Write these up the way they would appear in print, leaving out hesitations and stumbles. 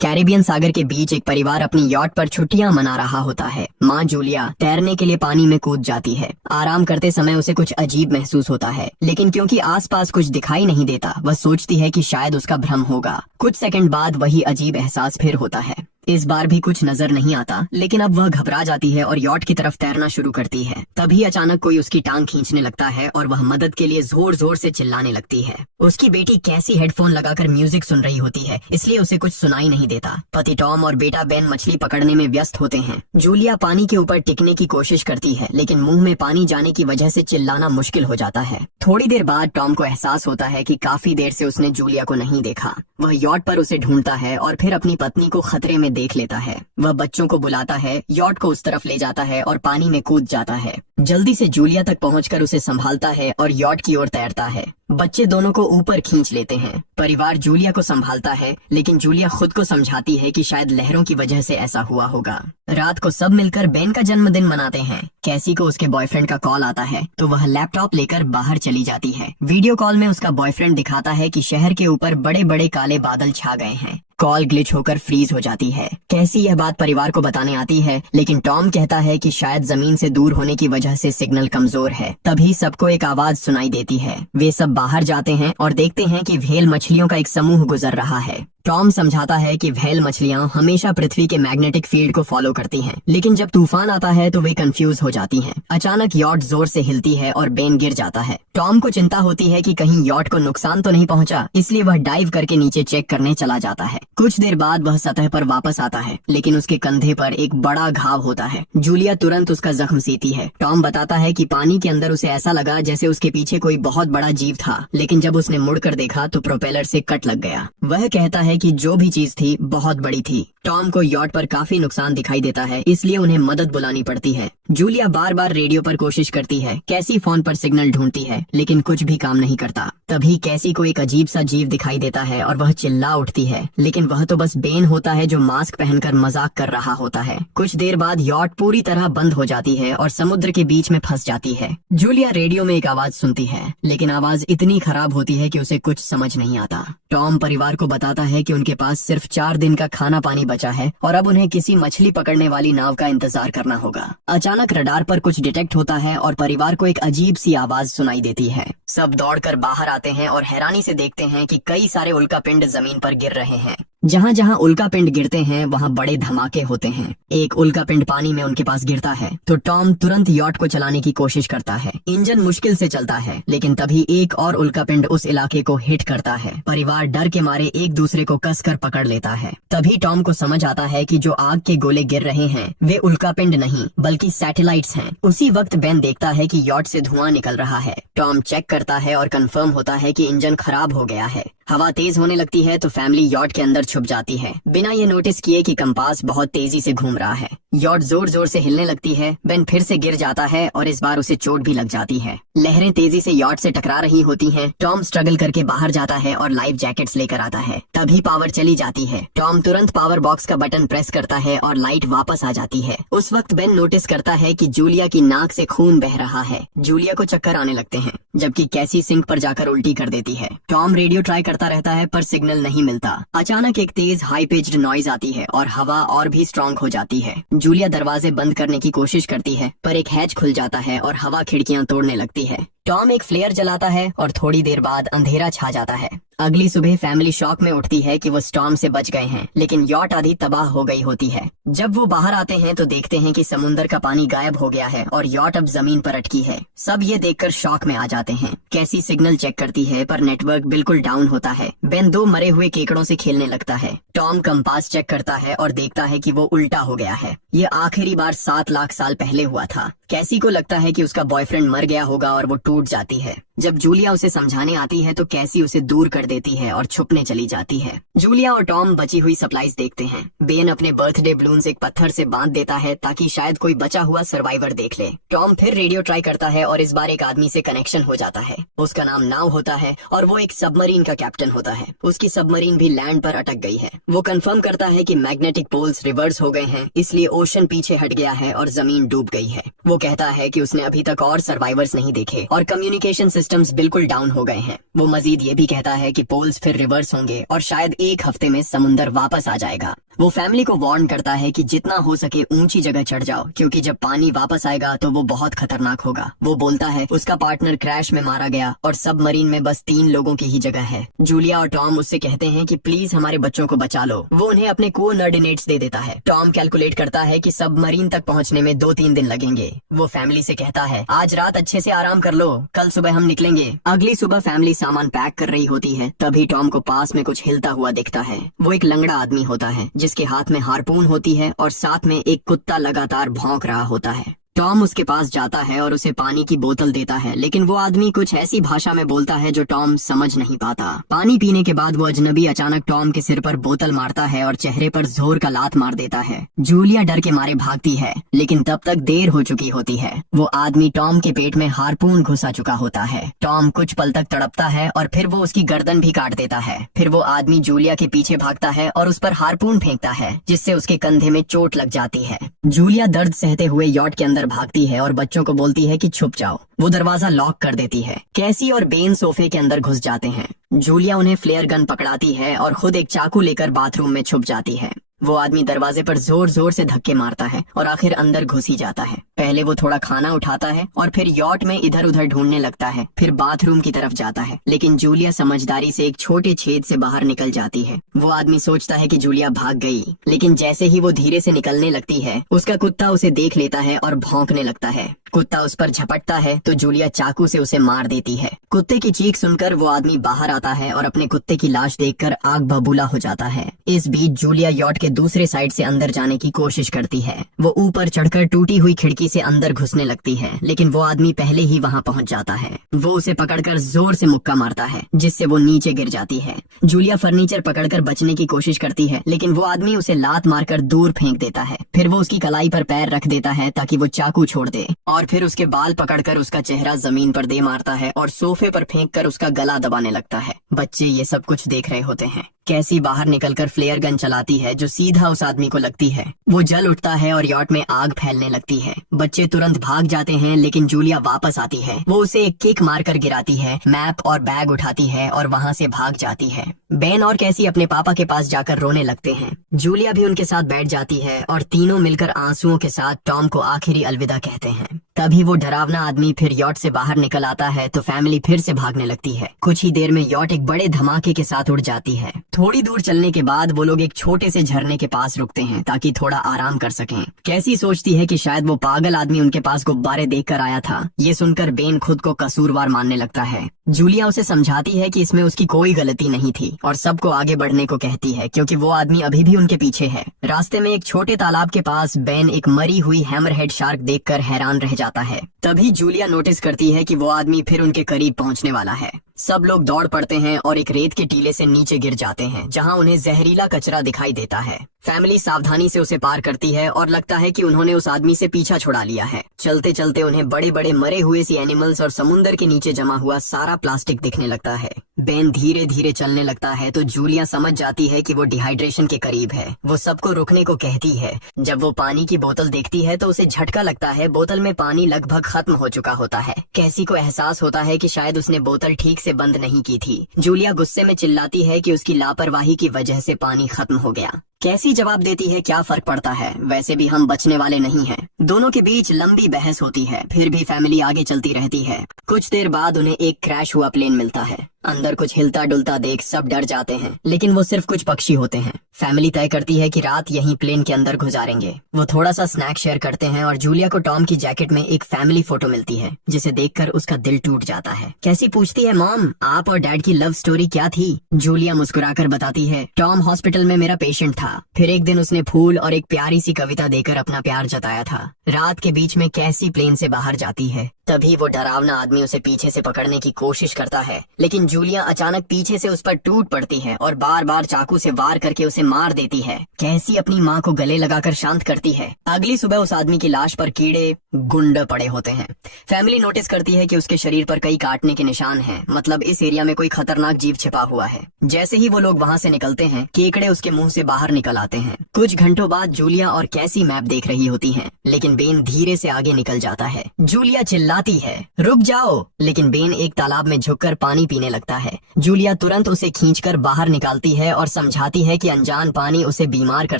Caribbean सागर के बीच एक परिवार अपनी यॉट पर छुट्टियां मना रहा होता है। माँ जूलिया तैरने के लिए पानी में कूद जाती है। आराम करते समय उसे कुछ अजीब महसूस होता है, लेकिन क्योंकि आसपास कुछ दिखाई नहीं देता, वह सोचती है कि शायद उसका भ्रम होगा। कुछ सेकंड बाद वही अजीब एहसास फिर होता है। इस बार भी कुछ नजर नहीं आता, लेकिन अब वह घबरा जाती है और यॉट की तरफ तैरना शुरू करती है। तभी अचानक कोई उसकी टांग खींचने लगता है और वह मदद के लिए जोर जोर से चिल्लाने लगती है। उसकी बेटी कैसी हेडफोन लगाकर म्यूजिक सुन रही होती है, इसलिए उसे कुछ सुनाई नहीं देता। पति टॉम और बेटा बेन मछली पकड़ने में व्यस्त होते हैं। जूलिया पानी के ऊपर टिकने की कोशिश करती है, लेकिन मुंह में पानी जाने की वजह से चिल्लाना मुश्किल हो जाता है। थोड़ी देर बाद टॉम को एहसास होता है कि काफी देर से उसने जूलिया को नहीं देखा। वह यॉट पर उसे ढूंढता है और फिर अपनी पत्नी को खतरे में देख लेता है। वह बच्चों को बुलाता है, यॉट को उस तरफ ले जाता है और पानी में कूद जाता है। जल्दी से जूलिया तक पहुंचकर उसे संभालता है और यॉट की ओर तैरता है। बच्चे दोनों को ऊपर खींच लेते हैं। परिवार जूलिया को संभालता है, लेकिन जूलिया खुद को समझाती है कि शायद लहरों की वजह से ऐसा हुआ होगा। रात को सब मिलकर बेन का जन्मदिन मनाते हैं। कैसी को उसके बॉयफ्रेंड का कॉल आता है, तो वह लैपटॉप लेकर बाहर चली जाती है। वीडियो कॉल में उसका बॉयफ्रेंड दिखाता है कि शहर के ऊपर बड़े बड़े काले बादल छा गए हैं। कॉल ग्लिच होकर फ्रीज हो जाती है। कैसी यह बात परिवार को बताने आती है, लेकिन टॉम कहता है कि शायद जमीन से दूर होने की वजह से सिग्नल कमजोर है। तभी सबको एक आवाज सुनाई देती है। वे सब बाहर जाते हैं और देखते हैं कि व्हेल मछलियों का एक समूह गुजर रहा है। टॉम समझाता है कि व्हेल मछलियां हमेशा पृथ्वी के मैग्नेटिक फील्ड को फॉलो करती हैं, लेकिन जब तूफान आता है तो वे कंफ्यूज हो जाती हैं। अचानक यॉट जोर से हिलती है और बेन गिर जाता है। टॉम को चिंता होती है कि कहीं यॉट को नुकसान तो नहीं पहुंचा, इसलिए वह डाइव करके नीचे चेक करने चला जाता है। कुछ देर बाद वह सतह पर वापस आता है, लेकिन उसके कंधे पर एक बड़ा घाव होता है। जूलिया तुरंत उसका जख्म सीती है। टॉम बताता है कि पानी के अंदर उसे ऐसा लगा जैसे उसके पीछे कोई बहुत बड़ा जीव था, लेकिन जब उसने मुड़कर देखा तो प्रोपेलर से कट लग गया। वह कहता है कि जो भी चीज थी बहुत बड़ी थी। टॉम को यॉट पर काफी नुकसान दिखाई देता है, इसलिए उन्हें मदद बुलानी पड़ती है। जूलिया बार बार रेडियो पर कोशिश करती है। कैसी फोन पर सिग्नल ढूंढती है, लेकिन कुछ भी काम नहीं करता। तभी कैसी को एक अजीब सा जीव दिखाई देता है और वह चिल्ला उठती है, लेकिन वह तो बस बेन होता है जो मास्क पहनकर मजाक कर रहा होता है। कुछ देर बाद यॉट पूरी तरह बंद हो जाती है और समुद्र के बीच में फंस जाती है। जूलिया रेडियो में एक आवाज सुनती है, लेकिन आवाज इतनी खराब होती है कि उसे कुछ समझ नहीं आता। टॉम परिवार को बताता है कि उनके पास सिर्फ 4 दिन का खाना पानी बचा है और अब उन्हें किसी मछली पकड़ने वाली नाव का इंतजार करना होगा। अचानक रडार पर कुछ डिटेक्ट होता है और परिवार को एक अजीब सी आवाज सुनाई देती है। सब दौड़कर बाहर आते हैं और हैरानी से देखते हैं कि कई सारे उल्कापिंड जमीन पर गिर रहे हैं। जहाँ जहाँ उल्कापिंड गिरते हैं वहाँ बड़े धमाके होते हैं। एक उल्कापिंड पानी में उनके पास गिरता है तो टॉम तुरंत यॉट को चलाने की कोशिश करता है। इंजन मुश्किल से चलता है, लेकिन तभी एक और उल्कापिंड उस इलाके को हिट करता है। परिवार डर के मारे एक दूसरे को कसकर पकड़ लेता है। तभी टॉम को समझ आता है कि जो आग के गोले गिर रहे हैं वे उल्कापिंड नहीं बल्कि सैटेलाइट्स हैं। उसी वक्त बेन देखता है कि यॉट से धुआं निकल रहा है। टॉम चेक करता है और कंफर्म होता है कि इंजन खराब हो गया है। हवा तेज होने लगती है तो फैमिली यॉट के अंदर छुप जाती है, बिना ये नोटिस किए कि कंपास बहुत तेजी से घूम रहा है। यॉट जोर जोर से हिलने लगती है। बेन फिर से गिर जाता है और इस बार उसे चोट भी लग जाती है। लहरें तेजी से यॉट से टकरा रही होती हैं। टॉम स्ट्रगल करके बाहर जाता है और लाइफ जैकेट्स लेकर आता है। तभी पावर चली जाती है। टॉम तुरंत पावर बॉक्स का बटन प्रेस करता है और लाइट वापस आ जाती है। उस वक्त बेन नोटिस करता है कि जूलिया की नाक से खून बह रहा है। जूलिया को चक्कर आने लगते हैं, जबकि कैसी सिंक पर जाकर उल्टी कर देती है। टॉम रेडियो ट्राई करता रहता है पर सिग्नल नहीं मिलता। अचानक एक तेज हाई पिच्ड नॉइज आती है और हवा और भी स्ट्रांग हो जाती है। जूलिया दरवाजे बंद करने की कोशिश करती है, पर एक हैच खुल जाता है और हवा खिड़कियां तोड़ने लगती है। टॉम एक फ्लेयर जलाता है और थोड़ी देर बाद अंधेरा छा जाता है। अगली सुबह फैमिली शॉक में उठती है कि वो स्टॉर्म से बच गए हैं, लेकिन यॉट आधी तबाह हो गई होती है। जब वो बाहर आते हैं तो देखते हैं कि समुद्र का पानी गायब हो गया है और यॉट अब जमीन पर अटकी है। सब ये देखकर शॉक में आ जाते हैं। कैसी सिग्नल चेक करती है पर नेटवर्क बिल्कुल डाउन होता है। बेन 2 मरे हुए केकड़ों से खेलने लगता है। टॉम कंपास चेक करता है और देखता है कि वो उल्टा हो गया है। ये आखिरी बार 7 लाख साल पहले हुआ था। कैसी को लगता है कि उसका बॉयफ्रेंड मर गया होगा और वो टूट जाती है। जब जूलिया उसे समझाने आती है तो कैसी उसे दूर कर देती है और छुपने चली जाती है। जूलिया और टॉम बची हुई सप्लाईज देखते हैं। बेन अपने बर्थडे बलून्स एक पत्थर से बांध देता है ताकि शायद कोई बचा हुआ सर्वाइवर देख ले। टॉम फिर रेडियो ट्राई करता है और इस बार एक आदमी से कनेक्शन हो जाता है। उसका नाम नाव होता है और वो एक सबमरीन का कैप्टन होता है। उसकी सबमरीन भी लैंड पर अटक गई है। वो कंफर्म करता है कि मैग्नेटिक पोल्स रिवर्स हो गए हैं, इसलिए ओशन पीछे हट गया है और जमीन डूब गई है। वो कहता है कि उसने अभी तक और सर्वाइवर्स नहीं देखे और कम्युनिकेशन सिस्टम्स बिल्कुल डाउन हो गए हैं। वो मजीद ये भी कहता है कि पोल्स फिर रिवर्स होंगे और शायद एक हफ्ते में समुंदर वापस आ जाएगा। वो फैमिली को वार्न करता है कि जितना हो सके ऊंची जगह चढ़ जाओ, क्योंकि जब पानी वापस आएगा तो वो बहुत खतरनाक होगा। वो बोलता है उसका पार्टनर क्रैश में मारा गया और सबमरीन में बस 3 लोगों की ही जगह है। जूलिया और टॉम उससे कहते हैं कि प्लीज हमारे बच्चों को बचा लो। वो उन्हें अपने कोऑर्डिनेट्स दे देता है। टॉम कैलकुलेट करता है कि सबमरीन तक पहुंचने में 2-3 दिन लगेंगे। वो फैमिली से कहता है आज रात अच्छे से आराम कर लो, कल सुबह हम निकलेंगे। अगली सुबह फैमिली सामान पैक कर रही होती है, तभी टॉम को पास में कुछ हिलता हुआ दिखता है। वो एक लंगड़ा आदमी होता है जिसके हाथ में हार्पून होती है और साथ में एक कुत्ता लगातार भौंक रहा होता है। टॉम उसके पास जाता है और उसे पानी की बोतल देता है, लेकिन वो आदमी कुछ ऐसी भाषा में बोलता है जो टॉम समझ नहीं पाता। पानी पीने के बाद वो अजनबी अचानक टॉम के सिर पर बोतल मारता है और चेहरे पर जोर का लात मार देता है। जूलिया डर के मारे भागती है, लेकिन तब तक देर हो चुकी होती है। वो आदमी टॉम के पेट में हार्पून घुसा चुका होता है। टॉम कुछ पल तक तड़पता है और फिर वो उसकी गर्दन भी काट देता है। फिर वो आदमी जूलिया के पीछे भागता है और उस पर हार्पून फेंकता है, जिससे उसके कंधे में चोट लग जाती है। जूलिया दर्द सहते हुए यॉट के अंदर भागती है और बच्चों को बोलती है कि छुप जाओ। वो दरवाजा लॉक कर देती है। कैसी और बेन सोफे के अंदर घुस जाते हैं। जूलिया उन्हें फ्लेयर गन पकड़ाती है और खुद एक चाकू लेकर बाथरूम में छुप जाती है। वो आदमी दरवाजे पर जोर जोर से धक्के मारता है और आखिर अंदर घुस ही जाता है। पहले वो थोड़ा खाना उठाता है और फिर यॉट में इधर उधर ढूंढने लगता है, फिर बाथरूम की तरफ जाता है, लेकिन जूलिया समझदारी से एक छोटे छेद से बाहर निकल जाती है। वो आदमी सोचता है कि जूलिया भाग गई, लेकिन जैसे ही वो धीरे से निकलने लगती है, उसका कुत्ता उसे देख लेता है और भौंकने लगता है। कुत्ता उस पर झपटता है तो जूलिया चाकू से उसे मार देती है। कुत्ते की चीख सुनकर वो आदमी बाहर आता है और अपने कुत्ते की लाश देखकर आग बबूला हो जाता है। इस बीच जूलिया यॉट के दूसरे साइड से अंदर जाने की कोशिश करती है। वो ऊपर चढ़कर टूटी हुई खिड़की से अंदर घुसने लगती है, लेकिन वो आदमी पहले ही वहाँ पहुँच जाता है। वो उसे पकड़कर जोर से मुक्का मारता है, जिससे वो नीचे गिर जाती है। जूलिया फर्नीचर पकड़कर बचने की कोशिश करती है, लेकिन वो आदमी उसे लात मारकर दूर फेंक देता है। फिर वो उसकी कलाई पर पैर रख देता है ताकि वो चाकू छोड़ दे, और फिर उसके बाल पकड़कर उसका चेहरा जमीन पर दे मारता है और सोफे पर फेंककर उसका गला दबाने लगता है। बच्चे ये सब कुछ देख रहे होते हैं। कैसी बाहर निकलकर फ्लेयर गन चलाती है जो सीधा उस आदमी को लगती है। वो जल उठता है और यॉट में आग फैलने लगती है। बच्चे तुरंत भाग जाते हैं, लेकिन जूलिया वापस आती है। वो उसे एक किक मारकर गिराती है, मैप और बैग उठाती है और वहाँ से भाग जाती है। बेन और कैसी अपने पापा के पास जाकर रोने लगते हैं। जूलिया भी उनके साथ बैठ जाती है और तीनों मिलकर आंसुओं के साथ टॉम को आखिरी अलविदा कहते हैं। तभी वो डरावना आदमी फिर यॉट से बाहर निकल आता है तो फैमिली फिर से भागने लगती है। कुछ ही देर में यॉट एक बड़े धमाके के साथ उड़ जाती है। थोड़ी दूर चलने के बाद वो लोग एक छोटे से झरने के पास रुकते हैं ताकि थोड़ा आराम कर सकें। कैसी सोचती है कि शायद वो पागल आदमी उनके पास गुब्बारे देकर आया था। ये सुनकर बेन खुद को कसूरवार मानने लगता है। जूलिया उसे समझाती है कि इसमें उसकी कोई गलती नहीं थी और सबको आगे बढ़ने को कहती है, क्योंकि वो आदमी अभी भी उनके पीछे है। रास्ते में एक छोटे तालाब के पास बेन एक मरी हुई हैमरहेड शार्क देखकर हैरान रह जाता है। तभी जूलिया नोटिस करती है कि वो आदमी फिर उनके करीब पहुंचने वाला है। सब लोग दौड़ पड़ते हैं और एक रेत के टीले से नीचे गिर जाते हैं, जहां उन्हें जहरीला कचरा दिखाई देता है। फैमिली सावधानी से उसे पार करती है और लगता है कि उन्होंने उस आदमी से पीछा छुड़ा लिया है। चलते चलते उन्हें बड़े बड़े मरे हुए सी एनिमल्स और समुंदर के नीचे जमा हुआ सारा प्लास्टिक दिखने लगता है। बेन धीरे धीरे चलने लगता है तो जूलिया समझ जाती है कि वो डिहाइड्रेशन के करीब है। वो सबको रुकने को कहती है। जब वो पानी की बोतल देखती है तो उसे झटका लगता है। बोतल में पानी लगभग खत्म हो चुका होता है। कैसी को एहसास होता है कि शायद उसने बोतल ठीक से बंद नहीं की थी। जूलिया गुस्से में चिल्लाती है कि उसकी लापरवाही की वजह से पानी खत्म हो गया। कैसी जवाब देती है, क्या फर्क पड़ता है, वैसे भी हम बचने वाले नहीं हैं। दोनों के बीच लंबी बहस होती है, फिर भी फैमिली आगे चलती रहती है। कुछ देर बाद उन्हें एक क्रैश हुआ प्लेन मिलता है। अंदर कुछ हिलता डुलता देख सब डर जाते हैं, लेकिन वो सिर्फ कुछ पक्षी होते हैं। फैमिली तय करती है कि रात यहीं प्लेन के अंदर गुजारेंगे। वो थोड़ा सा स्नैक शेयर करते हैं और जूलिया को टॉम की जैकेट में एक फैमिली फोटो मिलती है, जिसे देखकर उसका दिल टूट जाता है। कैसी पूछती है, मॉम आप और डैड की लव स्टोरी क्या थी? जूलिया मुस्कुराकर बताती है, टॉम हॉस्पिटल में मेरा पेशेंट था। फिर एक दिन उसने फूल और एक प्यारी सी कविता देकर अपना प्यार जताया था। रात के बीच में कैसी प्लेन से बाहर जाती है। तभी वो डरावना आदमी उसे पीछे से पकड़ने की कोशिश करता है, लेकिन जूलिया अचानक पीछे से उस पर टूट पड़ती है और बार बार चाकू से वार करके उसे मार देती है। कैसी अपनी माँ को गले लगाकर शांत करती है। अगली सुबह उस आदमी की लाश पर कीड़े गुंड पड़े होते हैं। फैमिली नोटिस करती है कि उसके शरीर पर कई काटने के निशान हैं, मतलब इस एरिया में कोई खतरनाक जीव छिपा हुआ है। जैसे ही वो लोग वहाँ से निकलते हैं, केकड़े उसके मुंह से बाहर निकल आते हैं। कुछ घंटों बाद जूलिया और कैसी मैप देख रही होती हैं, लेकिन बेन धीरे से आगे निकल जाता है। जूलिया चिल्लाती है, रुक जाओ, लेकिन बेन एक तालाब में झुककर पानी पीने लगता है। जूलिया तुरंत उसे खींचकर बाहर निकालती है और समझाती है कि अनजान पानी उसे बीमार कर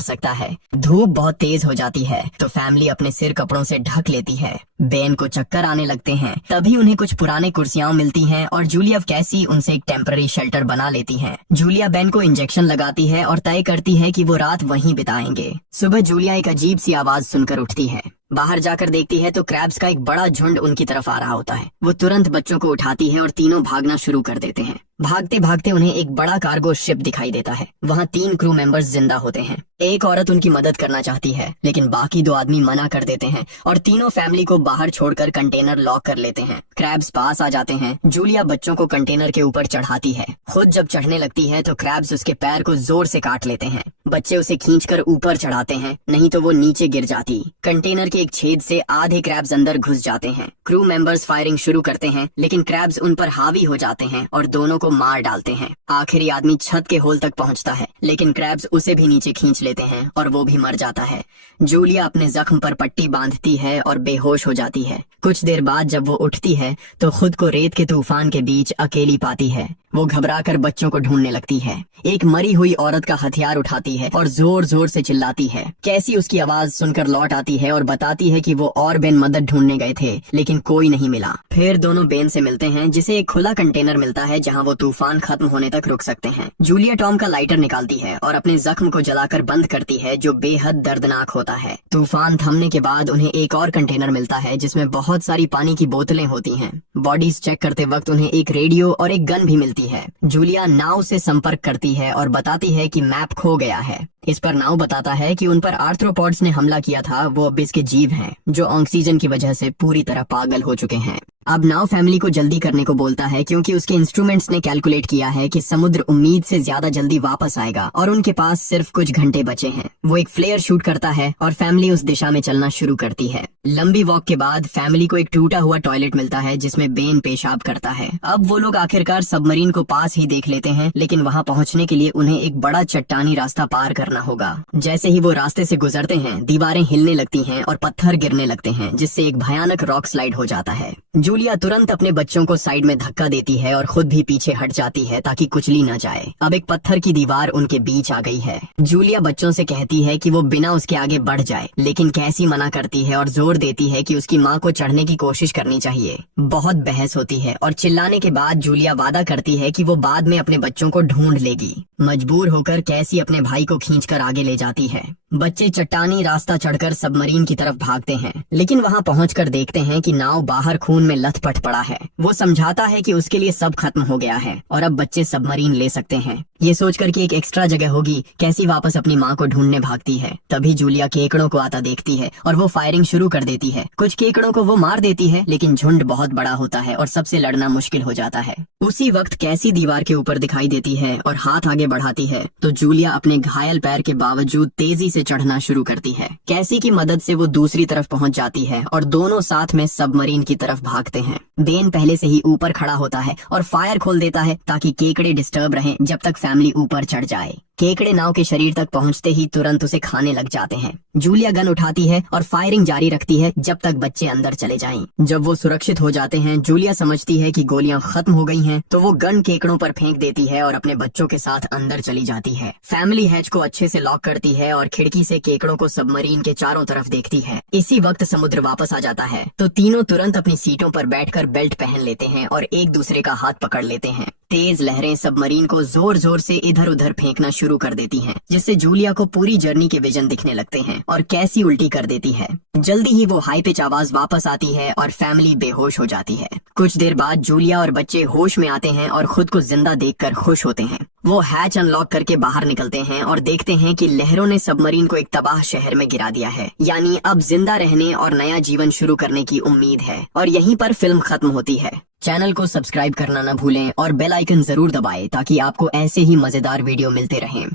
सकता है। धूप बहुत तेज हो जाती है तो फैमिली अपने सिर कपड़ों से ढक लेती है। बेन को चक्कर आने लगते हैं। तभी उन्हें कुछ पुराने कुर्सियां मिलती हैं और जूलिया कैसी उनसे एक टेम्पररी शेल्टर बना लेती हैं। जूलिया बेन को इंजेक्शन लगाती है और तय करती है कि वो रात वहीं बिताएंगे। सुबह जूलिया एक अजीब सी आवाज सुनकर उठती है। बाहर जाकर देखती है तो क्रैब्स का एक बड़ा झुंड उनकी तरफ आ रहा होता है। वो तुरंत बच्चों को उठाती है और तीनों भागना शुरू कर देते हैं। भागते भागते उन्हें एक बड़ा कार्गो शिप दिखाई देता है। वहाँ 3 क्रू मेंबर्स जिंदा होते हैं। एक औरत उनकी मदद करना चाहती है, लेकिन बाकी 2 आदमी मना कर देते हैं और तीनों फैमिली को बाहर छोड़कर कंटेनर लॉक कर लेते हैं। क्रैब्स पास आ जाते हैं। जूलिया बच्चों को कंटेनर के ऊपर चढ़ाती है। खुद जब चढ़ने लगती है तो क्रैब्स उसके पैर को जोर से काट लेते हैं। बच्चे उसे खींचकर ऊपर चढ़ाते हैं, नहीं तो वो नीचे गिर जाती। कंटेनर के एक छेद से आधे क्रैब्स अंदर घुस जाते हैं। क्रू मेंबर्स फायरिंग शुरू करते हैं, लेकिन क्रैब्स उन पर हावी हो जाते हैं और दोनों को मार डालते हैं। आखिरी आदमी छत के होल तक पहुंचता है, लेकिन क्रैब्स उसे भी नीचे खींच लेते हैं और वो भी मर जाता है। जूलिया अपने जख्म पर पट्टी बांधती है और बेहोश हो जाती है। कुछ देर बाद जब वो उठती है तो खुद को रेत के तूफान के बीच अकेली पाती है। वो घबराकर बच्चों को ढूंढने लगती है। एक मरी हुई औरत का हथियार उठाती है और जोर जोर से चिल्लाती है। कैसी उसकी आवाज सुनकर लौट आती है और बताती है कि वो और बेन मदद ढूंढने गए थे, लेकिन कोई नहीं मिला। फिर दोनों बेन से मिलते हैं, जिसे एक खुला कंटेनर मिलता है जहां वो तूफान खत्म होने तक रुक सकते हैं। जूलिया टॉम का लाइटर निकालती है और अपने जख्म को जलाकर बंद करती है, जो बेहद दर्दनाक होता है। तूफान थमने के बाद उन्हें एक और कंटेनर मिलता है जिसमें बहुत सारी पानी की बोतलें होती हैं। बॉडीज चेक करते वक्त उन्हें एक रेडियो और एक गन भी मिलती है। जूलिया नाव से संपर्क करती है और बताती है कि मैप खो गया है। इस पर नाव बताता है कि उन पर आर्थ्रोपॉड्स ने हमला किया था। वो अब इसके जीव हैं, जो ऑक्सीजन की वजह से पूरी तरह पागल हो चुके हैं। अब नाव फैमिली को जल्दी करने को बोलता है, क्योंकि उसके इंस्ट्रूमेंट्स ने कैलकुलेट किया है कि समुद्र उम्मीद से ज्यादा जल्दी वापस आएगा और उनके पास सिर्फ कुछ घंटे बचे हैं। वो एक फ्लेयर शूट करता है और फैमिली उस दिशा में चलना शुरू करती है। लंबी वॉक के बाद फैमिली को एक टूटा हुआ टॉयलेट मिलता है जिसमें बेन पेशाब करता है। अब वो लोग आखिरकार सबमरीन को पास ही देख लेते हैं, लेकिन वहाँ पहुँचने के लिए उन्हें एक बड़ा चट्टानी रास्ता पार करना होगा। जैसे ही वो रास्ते से गुजरते हैं, दीवारें हिलने लगती हैं और पत्थर गिरने लगते हैं, जिससे एक भयानक रॉक स्लाइड हो जाता है। जूलिया तुरंत अपने बच्चों को साइड में धक्का देती है और खुद भी पीछे हट जाती है ताकि कुचली न जाए। अब एक पत्थर की दीवार उनके बीच आ गई है। जूलिया बच्चों से कहती है कि वो बिना उसके आगे बढ़ जाए, लेकिन कैसी मना करती है और जोर देती है कि उसकी माँ को चढ़ने की कोशिश करनी चाहिए। बहुत बहस होती है और चिल्लाने के बाद जूलिया वादा करती है कि वो बाद में अपने बच्चों को ढूंढ लेगी। मजबूर होकर कैसी अपने भाई को खींचकर आगे ले जाती है। बच्चे चट्टानी रास्ता चढ़कर सबमरीन की तरफ भागते हैं, लेकिन वहां पहुंचकर देखते हैं कि नाव बाहर खून में लथपथ पड़ा है। वो समझाता है कि उसके लिए सब खत्म हो गया है और अब बच्चे सबमरीन ले सकते हैं। ये सोचकर कि एक एक्स्ट्रा जगह होगी, कैसी वापस अपनी माँ को ढूंढने भागती है। तभी जूलिया केकड़ों को आता देखती है और वो फायरिंग शुरू कर देती है। कुछ केकड़ों को वो मार देती है, लेकिन झुंड बहुत बड़ा होता है और सबसे लड़ना मुश्किल हो जाता है। उसी वक्त कैसी दीवार के ऊपर दिखाई देती है और हाथ आगे बढ़ाती है तो जूलिया अपने घायल पैर के बावजूद तेजी से चढ़ना शुरू करती है। कैसी की मदद से वो दूसरी तरफ पहुंच जाती है और दोनों साथ में सबमरीन की तरफ भागते हैं। बेन पहले से ही ऊपर खड़ा होता है और फायर खोल देता है ताकि केकड़े डिस्टर्ब रहें जब तक फैमिली ऊपर चढ़ जाए। केकड़े नाव के शरीर तक पहुंचते ही तुरंत उसे खाने लग जाते हैं। जूलिया गन उठाती है और फायरिंग जारी रखती है जब तक बच्चे अंदर चले जाएं। जब वो सुरक्षित हो जाते हैं, जूलिया समझती है कि गोलियां खत्म हो गई हैं, तो वो गन केकड़ों पर फेंक देती है और अपने बच्चों के साथ अंदर चली जाती है। फैमिली हैच को अच्छे से लॉक करती है और खिड़की से केकड़ों को सबमरीन के चारों तरफ देखती है। इसी वक्त समुद्र वापस आ जाता है तो तीनों तुरंत अपनी सीटों पर बैठकर बेल्ट पहन लेते हैं और एक दूसरे का हाथ पकड़ लेते हैं। तेज लहरें सबमरीन को जोर जोर से इधर उधर फेंकना शुरू कर देती हैं, जिससे जूलिया को पूरी जर्नी के विजन दिखने लगते हैं और कैसी उल्टी कर देती है। जल्दी ही वो हाई पिच आवाज वापस आती है और फैमिली बेहोश हो जाती है। कुछ देर बाद जूलिया और बच्चे होश में आते हैं और खुद को जिंदा देखकर खुश होते हैं। वो हैच अनलॉक करके बाहर निकलते हैं और देखते हैं कि लहरों ने सबमरीन को एक तबाह शहर में गिरा दिया है। यानी अब जिंदा रहने और नया जीवन शुरू करने की उम्मीद है। और यहीं पर फिल्म खत्म होती है। चैनल को सब्सक्राइब करना न भूलें और बेल आइकन जरूर दबाएं ताकि आपको ऐसे ही मजेदार वीडियो मिलते रहें।